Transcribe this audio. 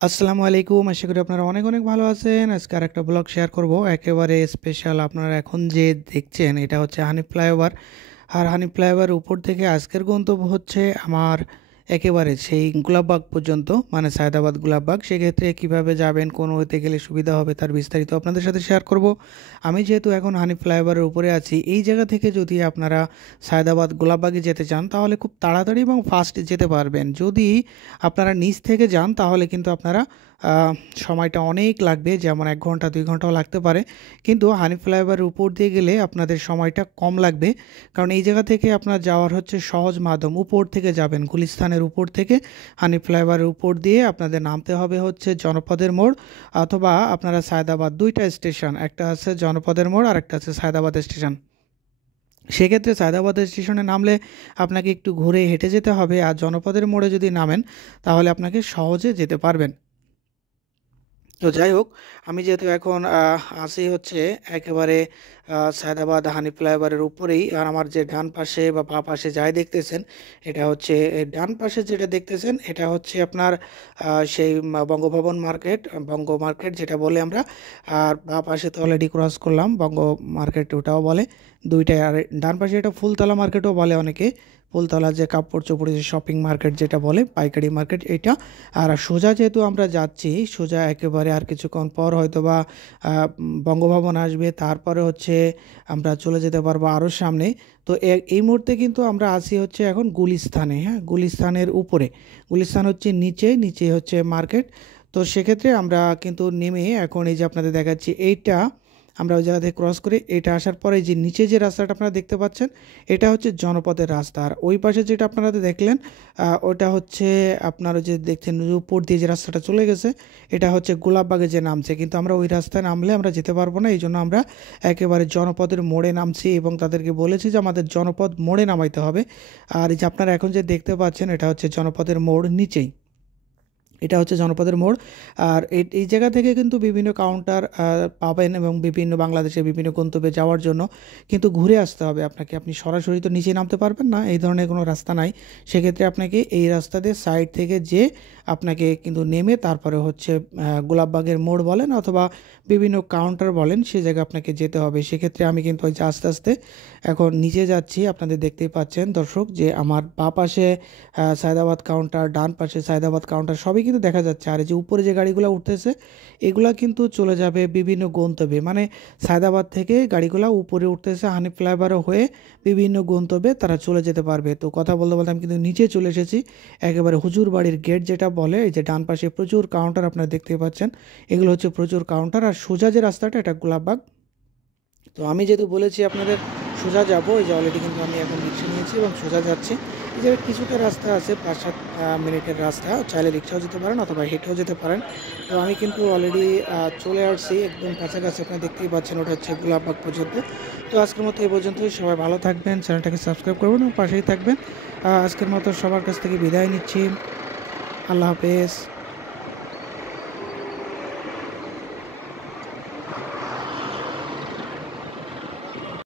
আসসালামু আলাইকুম। আশা করি আপনারা অনেক অনেক ভালো আছেন। আজকে আরেকটা ব্লগ শেয়ার করব। একেবারে স্পেশাল আপনারা এখন যে দেখছেন এটা হচ্ছে হানিফ ফ্লাইওভার। আর হানিফ ফ্লাইওভারের উপর থেকে আজকের গন্তব্য হচ্ছে আমার একেবারে সেই গোলাপবাগ পর্যন্ত, মানে সায়দাবাদ গোলাপবাগ। সেক্ষেত্রে কিভাবে যাবেন, কোন ওয়েতে গেলে সুবিধা হবে তার বিস্তারিত আপনাদের সাথে শেয়ার করব। আমি যেহেতু এখন হানিফ ফ্লাইওভারের উপরে আছি, এই জায়গা থেকে যদি আপনারা সায়দাবাদ গোলাপবাগে যেতে চান তাহলে খুব তাড়াতাড়ি এবং ফাস্ট যেতে পারবেন। যদি আপনারা নিচ থেকে যান তাহলে কিন্তু আপনারা আহ, সময়টা অনেক লাগবে, যেমন 1 ঘন্টা 2 ঘন্টাও লাগতে পারে। কিন্তু হানিফ ফ্লাইওভারের উপর দিয়ে গেলে আপনাদের সময়টা কম লাগবে, কারণ এই জায়গা থেকে আপনার যাওয়ার হচ্ছে সহজ মাধ্যম। উপর থেকে যাবেন, গুলিস্তানের উপর থেকে হানিফ ফ্লাইওভারের উপর দিয়ে আপনাদের নামতে হবে হচ্ছে জনপদের মোড়, অথবা আপনারা সায়দাবাদ। দুইটা স্টেশন, একটা আছে জনপদের মোড় আর একটা আছে সায়দাবাদ স্টেশন। সেক্ষেত্রে সায়দাবাদ স্টেশনে নামলে আপনাকে একটু ঘুরে হেঁটে যেতে হবে, আর জনপদের মোড়ে যদি নামেন তাহলে আপনাকে সহজে যেতে পারবেন। তো যাই হোক, আমি যেহেতু এখন আছি হচ্ছে একেবারে সায়দাবাদ হানি ফ্লাইওভারের উপরেই। আর আমার যে ডান পাশে বা বাঁ পাশে যাই দেখতেছেন, এটা হচ্ছে ডান পাশে যেটা দেখতেছেন এটা হচ্ছে আপনার সেই বঙ্গভবন মার্কেট, বঙ্গ মার্কেট যেটা বলে আমরা। আর বাঁ পাশে তো অলরেডি ক্রস করলাম, বঙ্গ মার্কেট ওটাও বলে। দুইটাই। আর ডান পাশে এটা ফুলতলা মার্কেটও বলে অনেকে। ফুলতলা যে কাপড় চোপড়ের যে শপিং মার্কেট যেটা বলে, পাইকারি মার্কেট এটা। আর সোজা যেহেতু আমরা যাচ্ছি, সোজা একেবারে আর কিছুক্ষণ পর হয়তো বা বঙ্গভবন আসবে, তারপরে হচ্ছে আমরা চলে যেতে পারবো আরও সামনে। তো এই মুহূর্তে কিন্তু আমরা আছি হচ্ছে এখন গুলিস্তানে। হ্যাঁ, গুলিস্তানের উপরে। গুলিস্তান হচ্ছে নিচে, নিচে হচ্ছে মার্কেট। তো সেক্ষেত্রে আমরা কিন্তু নেমে এখন এই যে আপনাদের দেখাচ্ছি এইটা, আমরা ওই জায়গা থেকে ক্রস করে এটা আসার পরে যে নিচে যে রাস্তাটা আপনারা দেখতে পাচ্ছেন, এটা হচ্ছে জনপদের রাস্তা। আর ওই পাশে যেটা আপনারা দেখলেন ওটা হচ্ছে আপনারা যে দেখছেন যে উপর দিয়ে যে রাস্তাটা চলে গেছে, এটা হচ্ছে গোলাপবাগে যে নামছে। কিন্তু আমরা ওই রাস্তায় নামলে আমরা যেতে পারবো না, এই জন্য আমরা একেবারে জনপদের মোড়ে নামছি এবং তাদেরকে বলেছি যে আমাদের জনপদ মোড়ে নামাইতে হবে। আর এই যে আপনারা এখন যে দেখতে পাচ্ছেন এটা হচ্ছে জনপদের মোড় নিচেই। এটা হচ্ছে জনপদের মোড়। আর এই জায়গা থেকে কিন্তু বিভিন্ন কাউন্টার পাবেন, এবং বিভিন্ন বাংলাদেশের বিভিন্ন গন্তব্যে যাওয়ার জন্য কিন্তু ঘুরে আসতে হবে আপনাকে। আপনি সরাসরি তো নিচে নামতে পারবেন না, এই ধরনের কোনো রাস্তা নাই। সেক্ষেত্রে আপনাকে এই রাস্তা দিয়ে সাইড থেকে যে আপনাকে কিন্তু নেমে তারপরে হচ্ছে গোলাপবাগের মোড় বলেন অথবা বিভিন্ন কাউন্টার বলেন, সে জায়গায় আপনাকে যেতে হবে। সেক্ষেত্রে আমি কিন্তু ওই যে আস্তে আস্তে এখন নিচে যাচ্ছি। আপনাদের দেখতেই পাচ্ছেন দর্শক যে আমার বাঁ পাশে সায়দাবাদ কাউন্টার, ডান পাশে সায়দাবাদ কাউন্টার, সবই কিন্তু দেখা যাচ্ছে। আর এই যে উপরে যে গাড়িগুলো উঠতেছে এগুলা কিন্তু চলে যাবে বিভিন্ন গন্তব্যে, মানে সায়দাবাদ থেকে গাড়িগুলো উপরে উঠতেছে হানিফ ফ্লাইওভার হয়ে বিভিন্ন গন্তব্যে তারা চলে যেতে পারবে। তো কথা বলতে বলতে আমি কিন্তু নিচে চলে এসেছি, একেবারে হুজুর বাড়ির গেট যেটা বলে। এই যে ডান পাশে প্রচুর কাউন্টার আপনারা দেখতে পাচ্ছেন, এগুলো হচ্ছে প্রচুর কাউন্টার। আর সোজা যে রাস্তাটা এটা গোলাপবাগ। তো আমি যেহেতু বলেছি আপনাদের সোজা যাবো, এই যে অলরেডি কিন্তু আমি এখন রিক্সা নিয়েছি এবং সোজা যাচ্ছি। এই যে কিছুটা রাস্তা আছে, 5-7 মিনিটের রাস্তা, চাইলে রিক্সাও যেতে পারেন অথবা হেঁটেও যেতে পারেন। তো আমি কিন্তু অলরেডি চলে আসছি একদম কাছাকাছি, আপনারা দেখতেই পাচ্ছেন ওটা হচ্ছে গোলাপবাগ পর্যন্ত। তো আজকের মতো এই পর্যন্তই। সবাই ভালো থাকবেন, চ্যানেলটাকে সাবস্ক্রাইব করবেন এবং পাশেই থাকবেন। আজকের মতো সবার কাছ থেকে বিদায় নিচ্ছি। আল্লাহ হাফেজ।